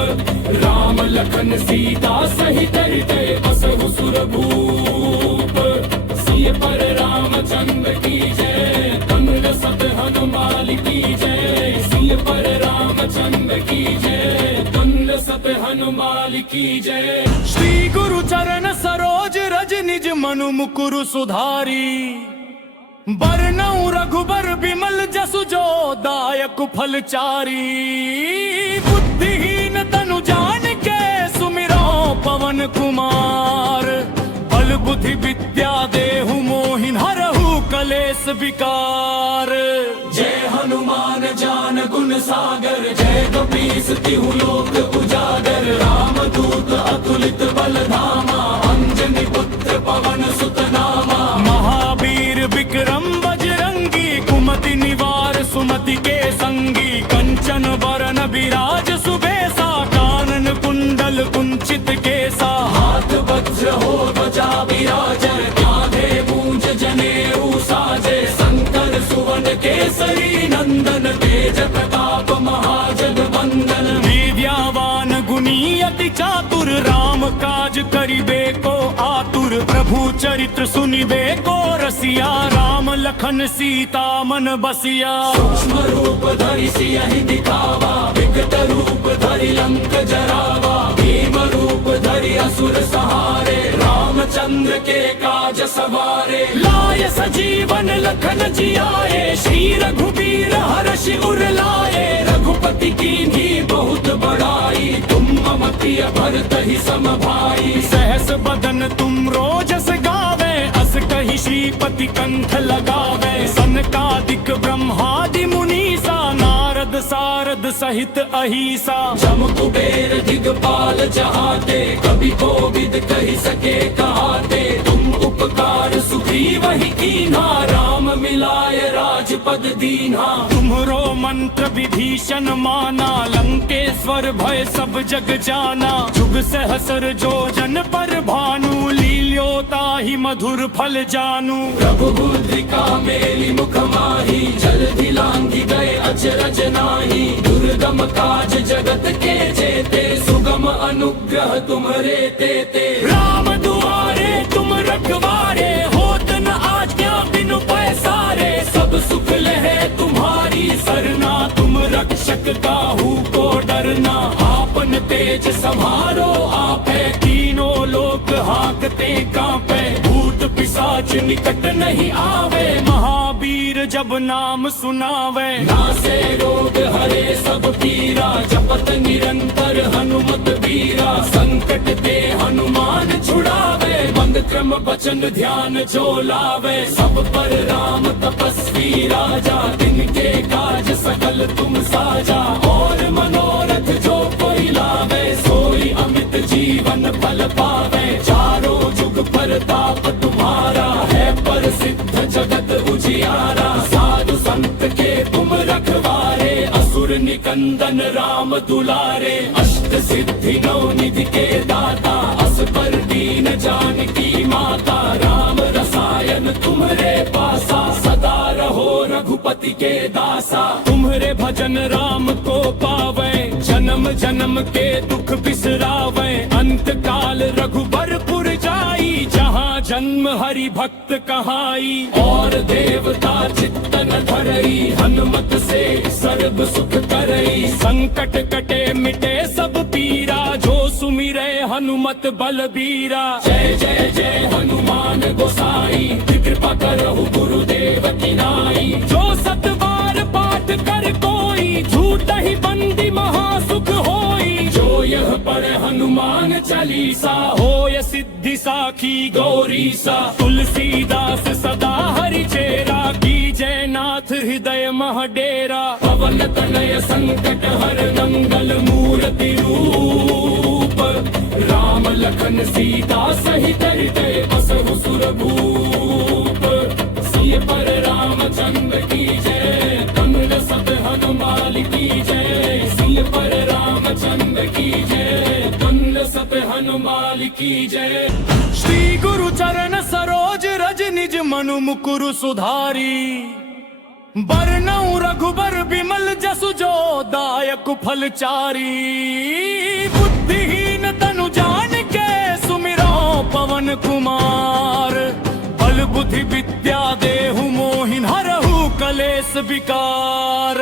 राम लखन सीता सहित हृदय बसहु सुरभूप। सिय पर रामचंद्र की जय, कंद सत हनुमान की जय। सिय पर रामचंद्र की जय, कंद सत हनुमान की जय। श्री गुरु चरण सरोज रज निज मनु मुकुरु सुधारी, बरनउँ रघुबर बिमल जसु जो दायक फलचारी। बुद्धिहीन तनु जान के सुमिरो पवन कुमार, बल बुद्धि विद्या देहु मोहिन हरहु कलेस विकार। जय हनुमान ज्ञान गुण सागर, जय कपीस तिहु लोक उजागर। राम दूत अतुलित बल धामा, अंजनी पुत्र पवन सुत नामा। महावीर विक्रम बजरंगी, कुमति निवार सुमति के संगी। कंचन बरन विराज सुबेसा, कानन कुंडल कुंचित केसा। हाथ वज्र हो ध्वजा विराजय, कांधे मूंज जनेऊ साजय। शंकर सुवन केसरी नंदन, तेज प्रताप महाजगवंदन। विद्यावान गुणी अति चातुर, राम काज करिबे को आतुर। प्रभु चरित्र सुनिबे को रसिया, राम लखन सीता मन बसिया। सूक्ष्म रूप धरि सियहि दिखावा, विकट रूप धरि लंक जरावा। भीम रूप धरि असुर सहारे, रामचंद्र के काज सवारे। लाय सजीवन लखन जियाए, श्री रघुबीर हर्षि उर लाए। रघुपति कीन्ही बहुत बड़ाई, तुम मम प्रिय भरत ही सम भाई। सहस बदन तुम रोजस गावे, अस कहि श्रीपति कंठ लगावे। सनकादिक ब्रह्मादि मुनीसा, नारद सारद सहित अहिसा। जम कुबेर दिगपाल जहाते, कभी कोविद कहि सके कहाते। तुम उपकार सुग्रीव ही कीन्हा, राम मिलाय राजपद दीन्हा। तुम्हरो मंत्र विभीषण माना, लंकेश्वर भय सब जग जाना। जुग सहस्र जो जन पर भानु, लील्योता ही मधुर फल जानू। प्रभु मुद्रिका मेली मुख माही, जल्दी लांघि गए अचरज नाही। दुर्गम काज जगत के जेते, सुगम अनुग्रह तुम्हारे तेते। राम दुआरे तुम रखवारे, होत न आज्ञा बिनु पैसारे। सब सुख लहे तुम्हारी सरना, तुम रक्षक काहू को डरना। आपन तेज समारो आपे, तीनों लोक हाकते कांपे। भूत पिशाच निकट नहीं आवे, महावीर जब नाम सुनावे। नासे रोग हरे सब पीरा, जपत निरंतर हनुमत बीरा। संकट ते हनुमान छुड़ावे, मंद क्रम वचन ध्यान जो लावे। सब पर राम तपस्वी राजा, तिनके काज सकल तुम साजा। और मनोरथ जो कोई लावे, सोई अमित जीवन फल पावे। चारों जुग परताप तुम्हारा, है प्रसिद्ध जगत उजियारा। साधु संत के तुम रखवारे, असुर निकंदन राम दुलारे। अष्ट सिद्धि नौ निधि के दाता, अस पर दीन जानकी माता। राम रसायन तुम्हारे पासा, सदा रहो रघुपति के दासा। तुम्हारे भजन राम को पावे, जन्म जन्म के दुख बिसरावे। अंत काल रघुबरपुर जाई, जहाँ जन्म हरि भक्त कहाई। और देवता चित्तन धरई हनुमत से सर्व सुख करई। संकट कटे मिटे सब पीरा जो सुमिरे हनुमत बलबीरा। जय जय जय हनुमान गोसाई कृपा करहु गुरुदेव की नाई। जो सतबार पाठ कर कोई झूठ ही बंदी महासुख होई। जो यह पढ़े हनुमान चालीसा होय सिद्धि साखी गौरीसा। तुलसीदास सदा हरि चेरा की जय नाथ हृदय महडेरा। पवन तनय संकट हर मंगल मूर्ति रूप। राम लखन सीता सहित हृदय बसहु सुरभूप। सिय पर रामचंद्र की जय कंग सब हनुमान की जय। सिय पर रामचंद्र की जय कंग सब हनुमान की जय। श्री गुरु चरण सरोज रज निज मनु मुकुरु सुधारी। बरनउँ रघुबर बिमल जसु जो दायक फलचारी। बुद्धिहीन तनु जान के सुमिरो पवन कुमार। बल बुद्धि विद्या देहु मोहिन हरहु कलेश विकार।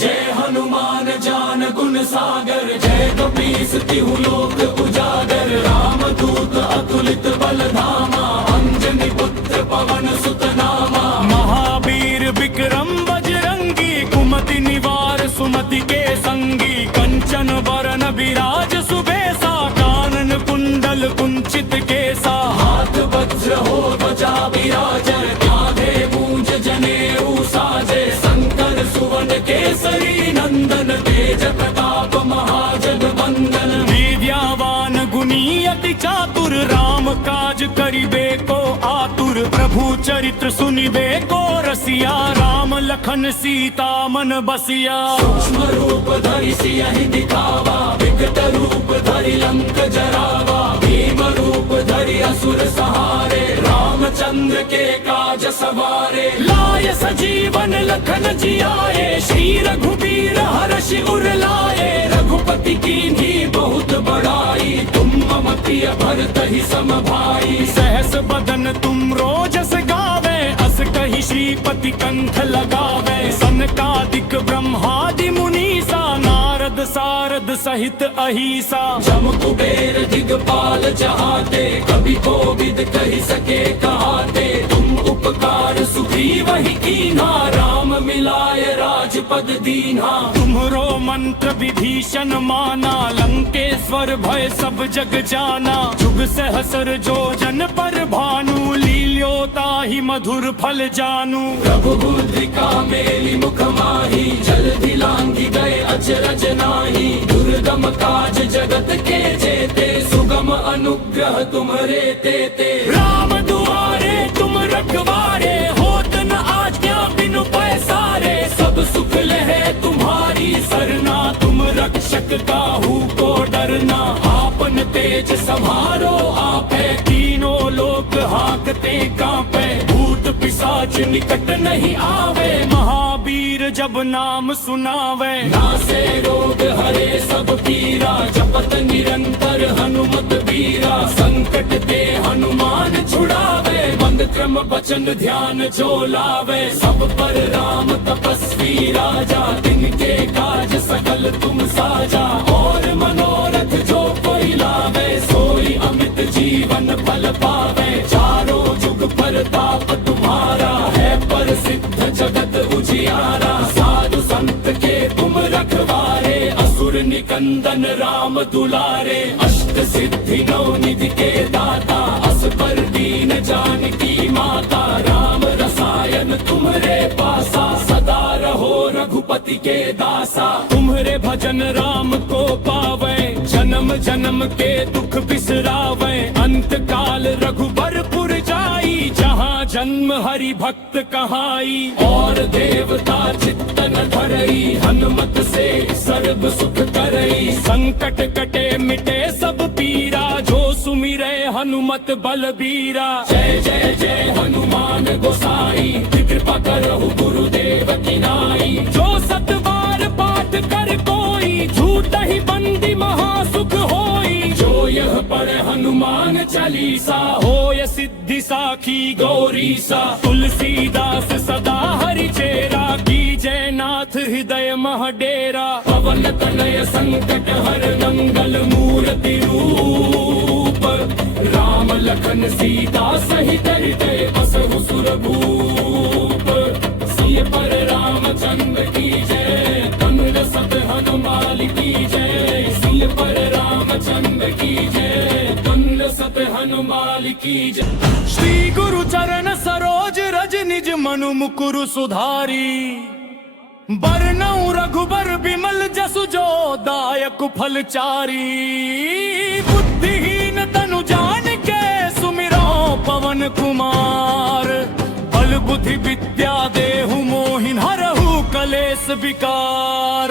जय हनुमान ज्ञान गुण सागर जय कपीस तिहु लोक उजागर। राम दूत अतुलित बल धामा अंजनी पुत्र पवन सुत नामा। महावीर विक्रम बजरंगी कुमति निवार सुमति के संगी। कंचन बरन विराज सुबेसा कानन कुंडल कुंचित केसा। हाथ वज्र हो ध्वजा विराजय कांधे मूंज जनेऊ साजे। शंकर सुवन केसरी नंदन तेज प्रताप महाजगवंदन। विद्यावान गुणी अति चातुर राम काज करिबे को आतुर। प्रभु चरित्र सुनिबे को रसिया राम लखन सीता मन बसिया। सूक्ष्म रूप धरि सियहि दिखावा विकट रूप धरि लंक जरावा। भीम रूप धरि असुर सहारे रामचंद्र के काज सवारे। लाय सजीवन लखन जियाए श्री रघुबीर हर्षि उर लाए। रघुपति कीन्ही बहुत बड़ाई तुम मम प्रिय भरतहि सम भाई। सहस बदन तुम रोजस गावे अस कहि श्रीपति कंठ लगावे। सनकादिक ब्रह्मादि मुनीसा नारद सारद सहित अहिसा। जम कुबेर दिगपाल चहाते कभी कोविद कहि सके कहाते। तुम उपकार सुग्रीव ही कीन्हा राम मिलाय राजपद दीन्हा। तुम्हरो मंत्र विभीषण माना लंकेश्वर भय सब जग जाना। जुग सहस्र जो जन पर भानु लील्योता ही मधुर फल जानू। प्रभुमुद्रिका मेली मुख माही जल्दी लांघि गए अचरज नाही। दुर्गम काज जगत के जेते सुगम अनुग्रह तुम्हरे तेते। राम दुआरे तुम रखवारे होत न आज्ञा बिनु पैसारे। सब सुख लहे तुम्हारी सरना तुम रक्षक काहू को डरना। आपन तेज समारो आपे तीनों लोक हाकते कांपे। भूत पिशाच निकट नहीं आवे महावीर जब नाम सुनावे। नासे रोग हरे सब पीरा जपत निरंतर हनुमत बीरा। संकट ते हनुमान छुड़ावे मंद क्रम वचन ध्यान जो लावे। सब पर राम तपस्वी राजा तिनके काज सकल तुम साजा। और मनोरथ जो कोई लावे सोई अमित जीवन फल पावे। चारों जुग परताप तुम्हारा है प्रसिद्ध जगत उजियारा। साधु संत के तुम रखवारे असुर निकंदन राम दुलारे। अष्ट सिद्धि नौ निधि के दाता अस पर दीन जानकी माता। राम रसायन तुम्हरे पासा सदा रहो रघुपति के दासा। तुम्हरे भजन राम को पावे जन्म जन्म के दुख बिसरावे। अंत काल रघुबरपुर जाई जहाँ जन्म हरि भक्त कहाई। और देवता चित्तन धरई हनुमत से सर्व सुख करई। संकट कटे मिटे सब पीरा जो सुमिरे हनुमत बलबीरा। जय जय जय हनुमान गोसाई कृपा करहु गुरुदेव की नाई। जो सतबार पाठ कर कोई झूठ ही बंदी महासुख होई। जो यह पढ़े हनुमान चालीसा होय सिद्धि गौरी सा। तुलसीदास सदा हरि चेरा, कीजय नाथ हृदय महडेरा। पवन तनय संकट हर मंगल मूर्ति रूप, राम लखन सीता सहित हृदय बसहु सुर भूप। सिय पर रामचंद्र की जय, तनुज सत हनुमान की जय। सिय पर रामचंद्र की जय, तनुज सत हनुमान की जय। श्री गुरु चरण सरोज रज निज मनु मुकुरु सुधारी। बरनउँ रघुबर बिमल जसु जो दायक फलचारी। बुद्धिहीन तनु जानिके सुमिरो पवन कुमार। बल बुद्धि विद्या देहु मोहिन हरहु कलेस विकार।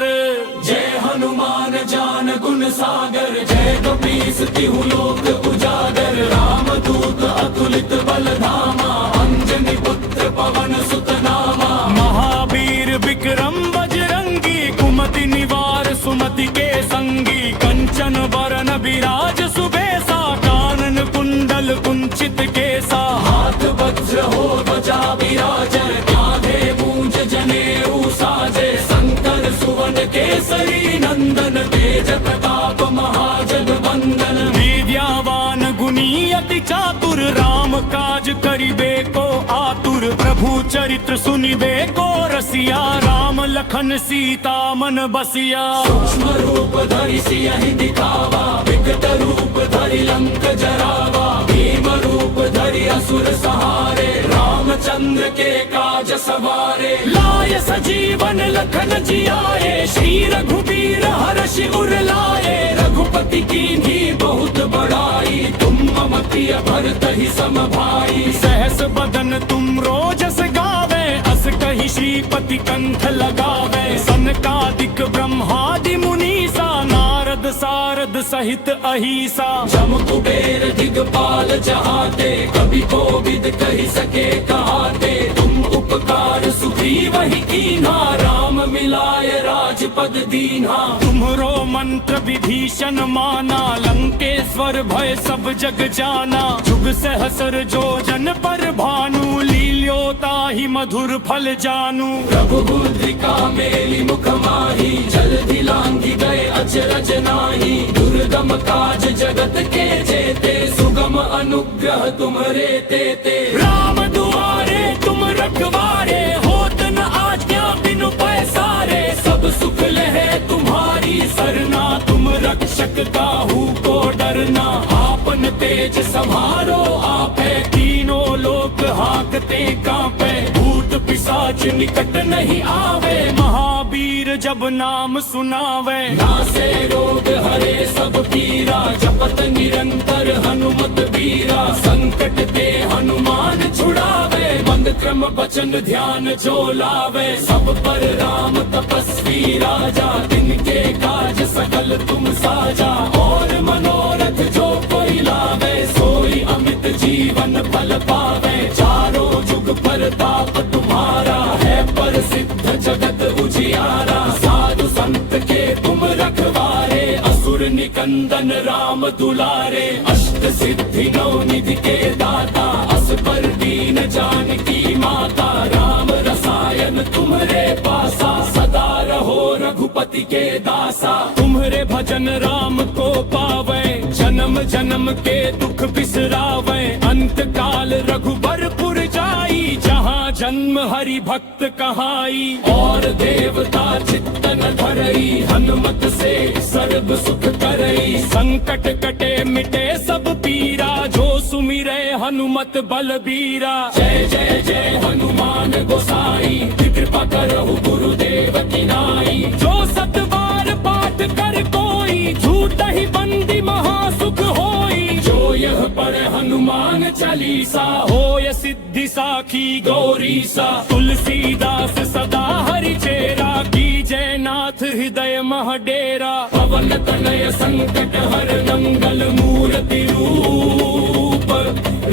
जय हनुमान ज्ञान गुण सागर, जय कपीस तिहु लोक उजागर। राम दूत अतुलित बल धामा, अंजनी पुत्र पवन सुत नामा। महावीर विक्रम बजरंगी, कुमति निवार सुमति के संगी। कंचन वरन विराज सुबेसा, कानन कुंडल कुंचित केसा। हाथ वज्र हो ध्वजा विराजै, कांधे मूंज जनेऊ साजै। शंकर सुवन केसरी नंदन, तेज प्रताप महाजन वंदन। विद्यावान गुणी अति चातुर, राम काज करिबे को आतुर। प्रभु चरित्र सुनिबे को रसिया, राम लखन सीता मन बसिया। सूक्ष्म रूप धरि सियहि दिखावा, विकट रूप धरि लंक जरावा। भीम रूप धरि असुर सहारे, रामचंद्र के काज सवारे। लाय सजीवन लखन जियाए, श्री रघुबीर हर्षि उर लाए। रघुपति कीन्ही बहुत बड़ाई, तुम मम प्रिय भरतहि सम भाई। सहस बदन तुम रोजस गावे, अस कहि श्रीपति कंठ लगावे। सनकादिक ब्रह्मादि मुनीसा, नारद सारद सहित अहिसा। जम कुबेर दिगपाल जहाते, कभी कोविद कहि सके कहाते। तुम उपकार सुग्रीवहि कीन्हा, राम मिलाय राजपद दीन्हा। तुम्हरो मंत्र विभीषण माना, लंकेश्वर भय सब जग जाना। जुग सहस्र जो जन पर भानु, लील्योता ही मधुर फल जानू। रघुबुद्रिका मेली मुख माही, जल्दी लांघि गए अचरज नाही। दुर्गम काज जगत के जेते, सुगम अनुग्रह तुम्हरे तेते। राम दुआरे तुम रखवारे, होत न आज्ञा बिनु पैसारे। सब सुख लहे तुम्हारी सरना, तुम रक्षक काहू को डरना। आपन तेज समारो आपे, तीनों लोक हाकते कांपे। भूत पिशाच निकट नहीं आवे, महावीर जब नाम सुनावे। नासे रोग हरे सब पीरा, जपत निरंतर हनुमत बीरा। संकट ते हनुमान छुड़ावे, मंद क्रम बचन ध्यान जो लावे। सब पर राम तपस्वी राजा, तिनके काज सकल तुम साजा। और मनोरथ जो कोई लावे, सोई अमित जीवन फल पावे। चारों जुग परताप तुम्हारा, है प्रसिद्ध जगत उजियारा। साधु संत के तुम रखवारे, असुर निकंदन राम दुलारे। अष्ट सिद्धि नौ निधि के दाता, असबर दीन जानकी माता। राम रसायन तुम्हरे पासा, सदा रहो रघुपति के दासा। तुम्हरे भजन राम को पावे, जन्म जन्म के दुख बिसरावे। अंत काल रघुबरपुर जाई, जहाँ जन्म हरि भक्त कहाई। और देवता चित्तन धरई, हनुमत से सर्व सुख करई। संकट कटे मिटे सब पीरा, जो सुमिरे हनुमत बलबीरा। जय जय जय हनुमान गोसाई, कृपा करहु गुरुदेव की नाई। जो सतबार पाठ कर कोई, झूठ ही बंदी महासुख होई। जो यह पढ़े हनुमान चालीसा, होय सिद्धि साखी गौरी सा। तुलसीदास सदा हरि चेरा, कीजय नाथ हृदय महडेरा। पवन तनय संकट हर मंगल मूर्ति रूप,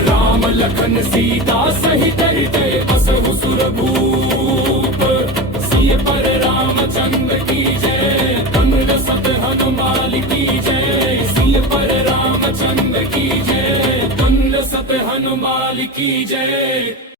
राम लखन सीता सहित हृदय बसहु सुर भूप। सिय पर रामचंद्र की जय, तनुज सत हनुमान की जय। सिय पर रामचंद्र की जय, तनुज सत हनुमान की जय।